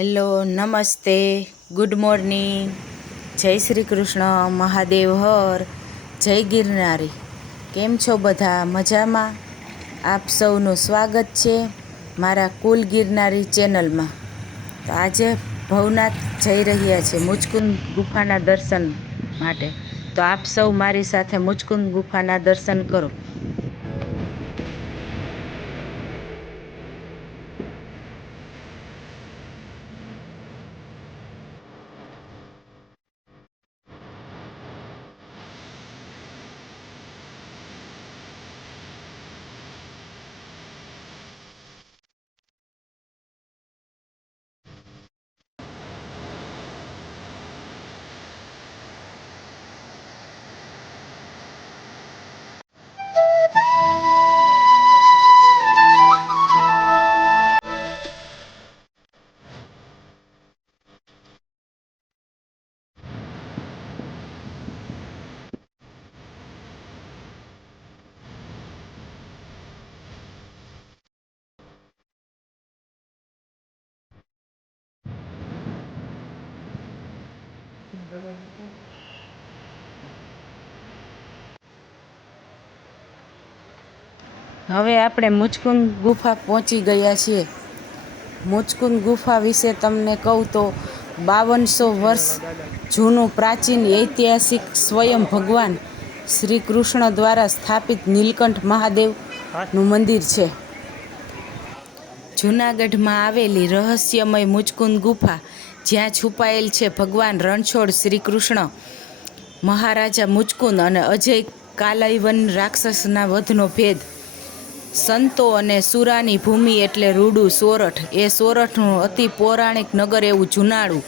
Hello, નમસ્તે, good morning, જય શ્રી કૃષ્ણ, મહાદેવ હર, જય ગિરનારી. કેમ છો બધા? મજામાં? આપ સૌનું સ્વાગત છે મારા કુલ ગિરનારી ચેનલમાં. તો આજે ભવનાથ જઈ રહ્યા છે મુચકુંદ ગુફાના દર્શન માટે. તો આપ સૌ મારી સાથે મુચકુંદ ગુફાના દર્શન કરો. હવે આપણે મુચકુંદ ગુફા પહોંચી ગયા છીએ. મુચકુંદ ગુફા વિશે તમને કહું તો 5200 વર્ષ જૂનું પ્રાચીન ઐતિહાસિક સ્વયં ભગવાન શ્રી કૃષ્ણ દ્વારા સ્થાપિત નીલકંઠ મહાદેવનું મંદિર છે. જૂનાગઢમાં આવેલી રહસ્યમય મુચકુંદ ગુફા, જ્યાં છુપાયેલ છે ભગવાન રણછોડ શ્રી કૃષ્ણ, મહારાજા મુચકુંદ અને અજય કાલયવન રાક્ષસના વધનો ભેદ. સંતો અને સુરાની ભૂમિ એટલે રૂડું સોરઠ. એ સોરઠનું અતિ પૌરાણિક નગર એવું જૂનાળું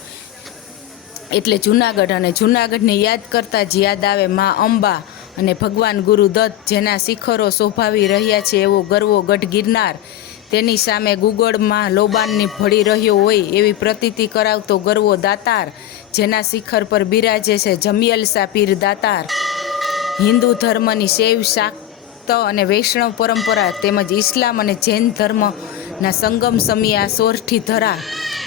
એટલે જૂનાગઢ. અને જૂનાગઢને યાદ કરતાં જ યાદ આવે મા અંબા અને ભગવાન ગુરુદત્ત, જેના શિખરો શોભાવી રહ્યા છે એવો ગરવો ગઢ ગિરનાર. તેની સામે ગુગળમાં લોબાનની ભળી રહ્યો હોય એવી પ્રતીતિ કરાવતો ગરવો દાતાર, જેના શિખર પર બિરાજે છે જમિયલસા પીર દાતાર. હિન્દુ ધર્મની શૈવ, શાક્ત અને વૈષ્ણવ પરંપરા તેમજ ઇસ્લામ અને જૈન ધર્મના સંગમ સમી આ સોરઠી ધરા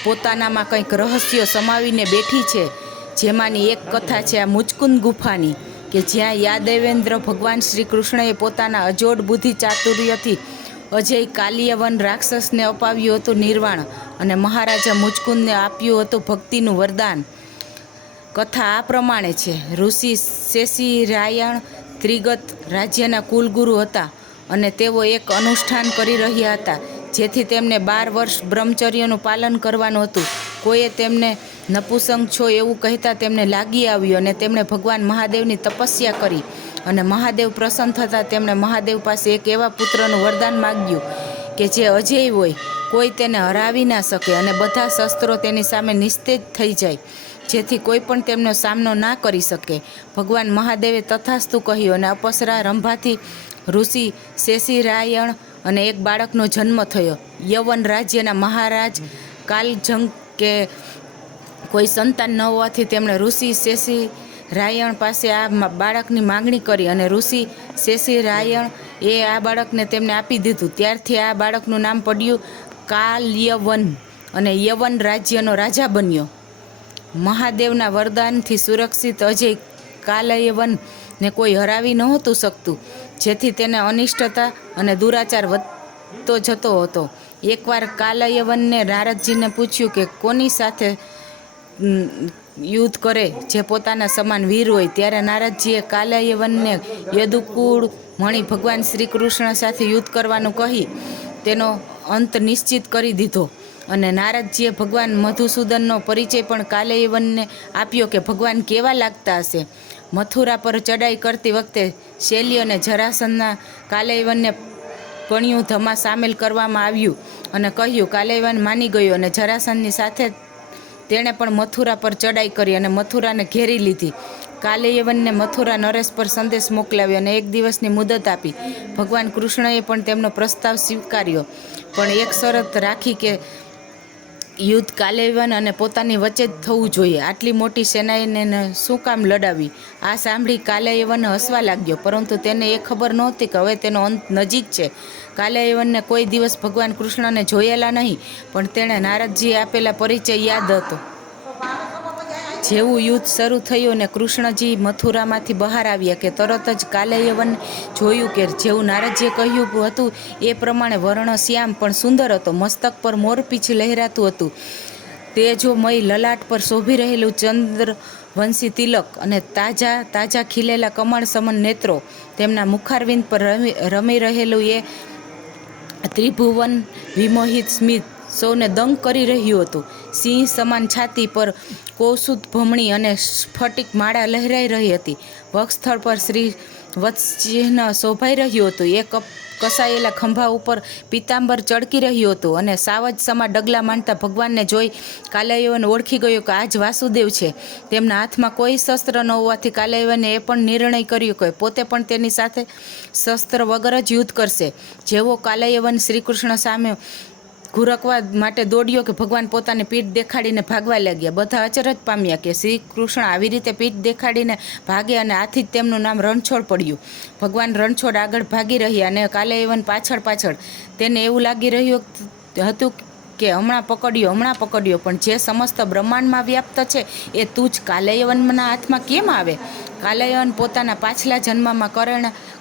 પોતાનામાં કંઈક રહસ્યો સમાવીને બેઠી છે. જેમાંની એક કથા છે આ મુચકુંદ ગુફાની, કે જ્યાં યાદવેન્દ્ર ભગવાન શ્રી કૃષ્ણએ પોતાના અજોડ બુદ્ધિ ચાતુર્યથી અજય કાલિયવન રાક્ષસને અપાવ્યું હતું નિર્વાણ, અને મહારાજા મુચકુંદને આપ્યું હતું ભક્તિનું વરદાન. કથા આ પ્રમાણે છે. ઋષિ શેષીરાયણ ત્રિગત રાજ્યના કુલગુરુ હતા, અને તેઓ એક અનુષ્ઠાન કરી રહ્યા હતા જેથી તેમને 12 વર્ષ બ્રહ્મચર્યનું પાલન કરવાનું હતું. કોઈએ તેમને નપુસંગ છો એવું કહેતા તેમને લાગી આવ્યું, અને તેમણે ભગવાન મહાદેવની તપસ્યા કરી. અને મહાદેવ પ્રસન્ન થતાં તેમણે મહાદેવ પાસે એક એવા પુત્રનું વરદાન માગ્યું કે જે અજેય હોય, કોઈ તેને હરાવી ના શકે, અને બધા શસ્ત્રો તેની સામે નિસ્તેજ થઈ જાય, જેથી કોઈ પણ તેમનો સામનો ના કરી શકે. ભગવાન મહાદેવે તથાસ્તુ કહ્યું, અને અપ્સરા રંભાથી ઋષિ શેષીરાયણ અને એક બાળકનો જન્મ થયો. યવન રાજ્યના મહારાજ કાલજંગ કે કોઈ સંતાન ન હોવાથી તેમણે ઋષિ શેષીરાયણ પાસે આ બાળકની માંગણી કરી, અને ઋષિ શેષીરાયણ આ બાળકને તેમને આપી દીધું. ત્યારથી આ બાળકનું નામ પડ્યું કાલયવન, અને યવન રાજ્યનો રાજા બન્યો. મહાદેવના વરદાનથી સુરક્ષિત અજય કાલયવનને કોઈ હરાવી નહોતું શકતું, જેથી તેને અનિષ્ટતા અને દુરાચાર વધતો જતો હતો. એકવાર કાલયવનને નારદજીને પૂછ્યું કે કોની સાથે યુદ્ધ કરે જે પોતાના સમાન વીર હોય. ત્યારે નારદજીએ કાલયવનને યદુકુળ મણી ભગવાન શ્રી કૃષ્ણ સાથે યુદ્ધ કરવાનું કહી તેનો અંત નિશ્ચિત કરી દીધો. અને નારદજીએ ભગવાન મધુસૂદનનો પરિચય પણ કાલયવનને આપ્યો કે ભગવાન કેવા લાગતા હશે. મથુરા પર ચડાઈ કરતી વખતે શૈલ્ય અને જરાસંધના કાલયવનને પણિયું ધમા સામેલ કરવામાં આવ્યું, અને કહ્યું. કાલયવન માની ગયો, અને જરાસંધની સાથે તેણે પણ મથુરા પર ચડાઈ કરી અને મથુરાને ઘેરી લીધી. કાલયવનને મથુરા નરેશ પર સંદેશ મોકલાવ્યો અને એક દિવસની મુદત આપી. ભગવાન કૃષ્ણએ પણ તેમનો પ્રસ્તાવ સ્વીકાર્યો, પણ એક શરત રાખી કે યુદ્ધ કાલયવન અને પોતાની વચ્ચે જ થવું જોઈએ. આટલી મોટી સેનાને શું કામ લડાવી? આ સાંભળી કાલયવન હસવા લાગ્યો, પરંતુ તેને એ ખબર નહોતી કે હવે તેનો અંત નજીક છે. કાલયવનને કોઈ દિવસ ભગવાન કૃષ્ણને જોયેલા નહીં, પણ તેણે નારદજીએ આપેલા પરિચય યાદ હતો. જેવું યુદ્ધ શરૂ થયું ને કૃષ્ણજી મથુરામાંથી બહાર આવ્યા કે તરત જ કાલયવન જોયું કે જેવું નારદજીએ કહ્યું હતું એ પ્રમાણે વર્ણ શ્યામ પણ સુંદર હતો. મસ્તક પર મોરપીંછ લહેરાતું હતું. તેજોમય લલાટ પર શોભી રહેલું ચંદ્રવંશી તિલક અને તાજા તાજા ખીલેલા કમળ સમન નેત્રો, તેમના મુખારવિંદ પર રમી રહેલું એ ત્રિભુવન વિમોહિત સ્મિત સૌને દંગ કરી રહ્યું હતું. સિંહ સમાન છાતી પર કૌસુત ભમણી અને સ્ફટિક માળા લહેરાઈ રહી હતી. વક્ષસ્થળ પર શ્રી વત્સચિહ્ન શોભાઈ રહ્યું હતું. એ કસાયેલા ખંભા ઉપર પિતાંબર ચળકી રહ્યું હતું અને સાવજ સમા ડગલા માંડતા ભગવાનને જોઈ કાલયવન ઓળખી ગયો કે આ જ વાસુદેવ છે. તેમના હાથમાં કોઈ શસ્ત્ર ન હોવાથી કાલયવને એ પણ નિર્ણય કર્યો કે પોતે પણ તેની સાથે શસ્ત્ર વગર જ યુદ્ધ કરશે. જેવો કાલયવન શ્રીકૃષ્ણ સામે ઘુરકવા માટે દોડ્યો કે ભગવાન પોતાની પીઠ દેખાડીને ભાગવા લાગ્યા. બધા અચરજ પામ્યા કે શ્રી કૃષ્ણ આવી રીતે પીઠ દેખાડીને ભાગે અને આથી જ તેમનું નામ રણછોડ પડ્યું. ભગવાન રણછોડ આગળ ભાગી રહ્યા અને કાલયવન પાછળ પાછળ. તેને એવું લાગી રહ્યું હતું કે હમણાં પકડ્યો, પણ જે સમસ્ત બ્રહ્માંડમાં વ્યાપ્ત છે એ તું જ કાલયવનના હાથમાં કેમ આવે? કાલયવન પોતાના પાછલા જન્મમાં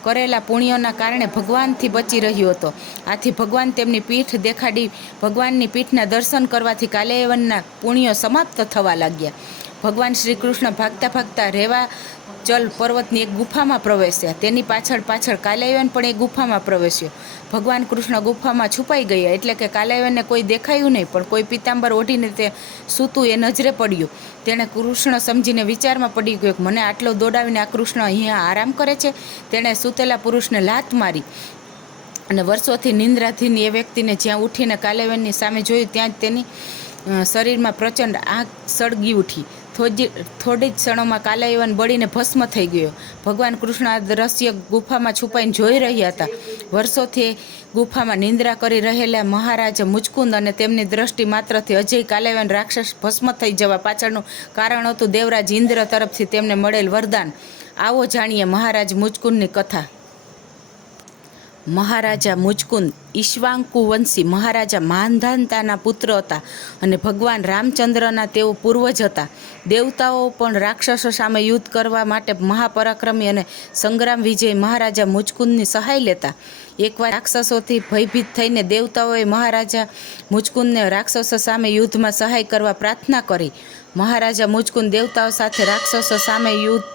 કરેલા પુણ્યોના કારણે ભગવાનથી બચી રહ્યો હતો. આથી ભગવાન તેમની પીઠ દેખાડી ભગવાનની પીઠના દર્શન કરવાથી કાલયવનના પુણ્યો સમાપ્ત થવા લાગ્યા. ભગવાન શ્રી કૃષ્ણ ભાગતા ભાગતા રેવાચલ પર્વતની એક ગુફામાં પ્રવેશ્યા. તેની પાછળ પાછળ કાલયવન પણ એ ગુફામાં પ્રવેશ્યો. ભગવાન કૃષ્ણ ગુફામાં છુપાઈ ગયા એટલે કે કાલયવનને કોઈ દેખાયું નહીં, પણ કોઈ પિતાંબર ઓઢીને તે સૂતું એ નજરે પડ્યું. તેણે કૃષ્ણ સમજીને વિચારમાં પડી ગયો કે મને આટલો દોડાવીને આ કૃષ્ણ અહીંયા આરામ કરે છે. તેણે સૂતેલા પુરુષને લાત મારી અને વર્ષોથી નિંદ્રાધીન એ વ્યક્તિને જ્યાં ઉઠીને કાલયવનની સામે જોયું ત્યાં જ તેની શરીરમાં પ્રચંડ આગ સળગી ઉઠી. થોડી જ ક્ષણોમાં કાલયવન બળીને ભસ્મ થઈ ગયો. ભગવાન કૃષ્ણ આ દ્રશ્ય ગુફામાં છુપાઈને જોઈ રહ્યા હતા. વર્ષોથી ગુફામાં નિંદ્રા કરી રહેલા મહારાજા મુચકુંદ અને તેમની દ્રષ્ટિ માત્રથી અજય કાલયવન રાક્ષસ ભસ્મ થઈ જવા પાછળનું કારણ હતું દેવરાજ ઇન્દ્ર તરફથી તેમને મળેલ વરદાન. આવો જાણીએ મહારાજ મુચકુંદની કથા. મહારાજા મુચકુંદ ઈક્ષ્વાકુ વંશી મહારાજા માંધાતાના પુત્ર હતા અને ભગવાન રામચંદ્રના તેઓ પૂર્વજ હતા. દેવતાઓ પણ રાક્ષસો સામે યુદ્ધ કરવા માટે મહાપરાક્રમી અને સંગ્રામ વિજય મહારાજા મુચકુંદની સહાય લેતા. એકવાર રાક્ષસોથી ભયભીત થઈને દેવતાઓએ મહારાજા મુચકુંદને રાક્ષસો સામે યુદ્ધમાં સહાય કરવા પ્રાર્થના કરી. મહારાજા મુચકુંદ દેવતાઓ સાથે રાક્ષસો સામે યુદ્ધ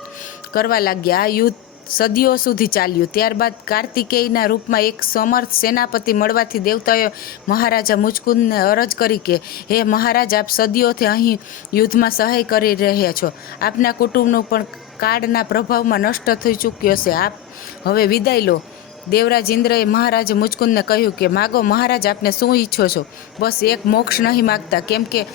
કરવા લાગ્યા. આ યુદ્ધ સદીઓ સુધી ચાલ્યું. ત્યારબાદ કાર્તિકેયના રૂપમાં એક સમર્થ સેનાપતિ મળવાથી દેવતાઓએ મહારાજા મુચકુંદને અરજ કરી કે હે મહારાજ, આપ સદીઓથી અહીં યુદ્ધમાં સહાય કરી રહ્યા છો. આપના કુટુંબનું પણ કાળના પ્રભાવમાં નષ્ટ થઈ ચૂક્યો છે. આપ હવે વિદાય લો. દેવરાજ ઇન્દ્રએ મહારાજા મુચકુંદને કહ્યું કે માગો મહારાજ, આપને શું ઈચ્છો છો? બસ એક મોક્ષ નહીં માગતા, કેમ કે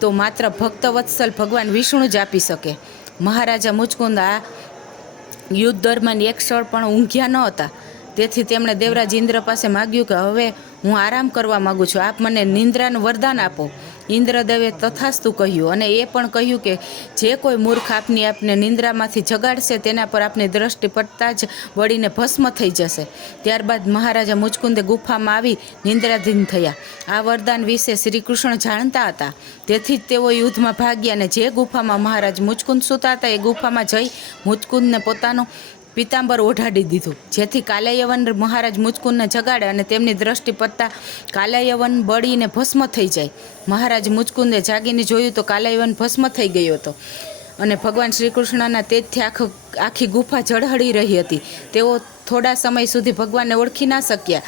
તો માત્ર ભક્તવત્સલ ભગવાન વિષ્ણુ જ આપી શકે. મહારાજા મુચકુંદ આ યુદ્ધ દરમિયાન એક ક્ષણ પણ ઊંઘ્યા ન હતા. તેથી તેમણે દેવરાજ ઇન્દ્ર પાસે માગ્યું કે હવે હું આરામ કરવા માગું છું, આપ મને નિંદ્રાનું વરદાન આપો. ઇન્દ્રદેવે તથાસ્તુ કહ્યું અને એ પણ કહ્યું કે જે કોઈ મૂર્ખ આપને નિંદ્રામાંથી જગાડશે તેના પર આપની દ્રષ્ટિ પડતા જ બળીને ભસ્મ થઈ જશે. ત્યારબાદ મહારાજા મુચકુંદે ગુફામાં આવી નિંદ્રાધીન થયા. આ વરદાન વિશે શ્રી કૃષ્ણ જાણતા હતા, તેથી જ તેઓ યુદ્ધમાં ભાગ્યા અને જે ગુફામાં મહારાજ મુચકુંદ સૂતા હતા એ ગુફામાં જઈ મુચકુંદને પોતાનું પિતાંબર ઓઢાડી દીધું, જેથી કાલયવન મહારાજ મુચકુંદને જગાડે અને તેમની દ્રષ્ટિ પડતા કાલયવન બળીને ભસ્મ થઈ જાય. મહારાજ મુચકુંદે જાગીને જોયું તો કાલયવન ભસ્મ થઈ ગયો હતો અને ભગવાન શ્રી કૃષ્ણના તેજથી આખી ગુફા ઝળહળી રહી હતી. તેઓ થોડા સમય સુધી ભગવાનને ઓળખી ના શક્યા,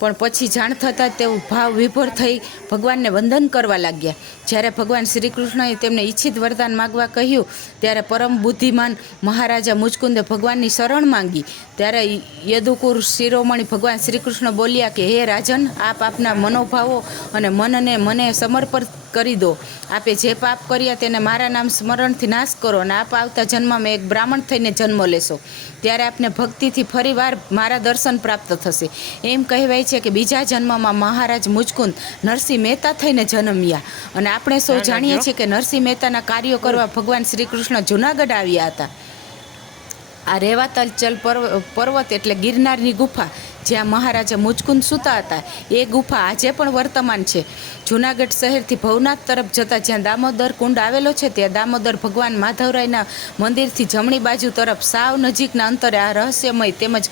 પણ પછી જાણ થતાં તેઓ ભાવ વિભોર થઈ ભગવાનને વંદન કરવા લાગ્યા. જ્યારે ભગવાન શ્રી કૃષ્ણએ તેમને ઈચ્છિત વરદાન માગવા કહ્યું ત્યારે પરમ બુદ્ધિમાન મહારાજા મુચકુંદે ભગવાનની શરણ માંગી. ત્યારે યદુકુર શિરોમણી ભગવાન શ્રી કૃષ્ણ બોલ્યા કે હે રાજન, આપ આપના મનોભાવો અને મનને મને સમર્પિત કરી દો. આપે જે પાપ કર્યા તેને મારા નામ સ્મરણથી નાશ કરો અને આપ આવતા જન્મમાં એક બ્રાહ્મણ થઈને જન્મ લેશો. ત્યારે આપને ભક્તિથી ફરીવાર મારા દર્શન પ્રાપ્ત થશે. એમ કહેવાય છે કે બીજા જન્મમાં મહારાજ મુચકુંદ નરસિંહ મહેતા થઈને જન્મ્યા, અને આપણે સૌ જાણીએ છીએ કે નરસિંહ મહેતાના કાર્યો કરવા ભગવાન શ્રી કૃષ્ણ જુનાગઢ આવ્યા હતા. આ રેવાતલચલ પર્વત એટલે ગિરનારની ગુફા જ્યાં મહારાજા મુચકુંદ સૂતા હતા, એ ગુફા આજે પણ વર્તમાન છે. જૂનાગઢ શહેરથી ભવનાથ તરફ જતા જ્યાં દામોદર કુંડ આવેલો છે, ત્યાં દામોદર ભગવાન માધવરાયના મંદિરથી જમણી બાજુ તરફ સાવ નજીકના અંતરે આ રહસ્યમય તેમજ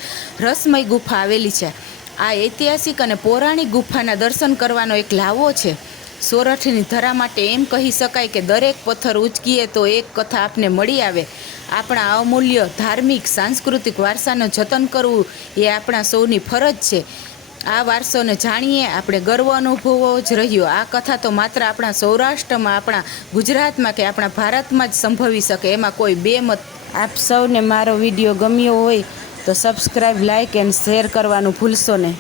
રસમય ગુફા આવેલી છે. આ ઐતિહાસિક અને પૌરાણિક ગુફાના દર્શન કરવાનો એક લાવો છે. સોરઠની ધરા માટે એમ કહી શકાય કે દરેક પથ્થર ઉચકીએ તો એક કથા આપને મળી આવે. આપણા અમૂલ્ય ધાર્મિક સાંસ્કૃતિક વારસાનું જતન કરવું એ આપણા સૌની ફરજ છે. આ વારસોને જાણીએ આપણે ગર્વ અનુભવવો જ રહ્યો. આ કથા તો માત્ર આપણા સૌરાષ્ટ્રમાં, આપણા ગુજરાતમાં કે આપણા ભારતમાં જ સંભવી શકે, એમાં કોઈ બે મત. આપ સૌને મારો વિડીયો ગમ્યો હોય તો સબસ્ક્રાઈબ, લાઇક એન્ડ શેર કરવાનું ભૂલશો નહીં.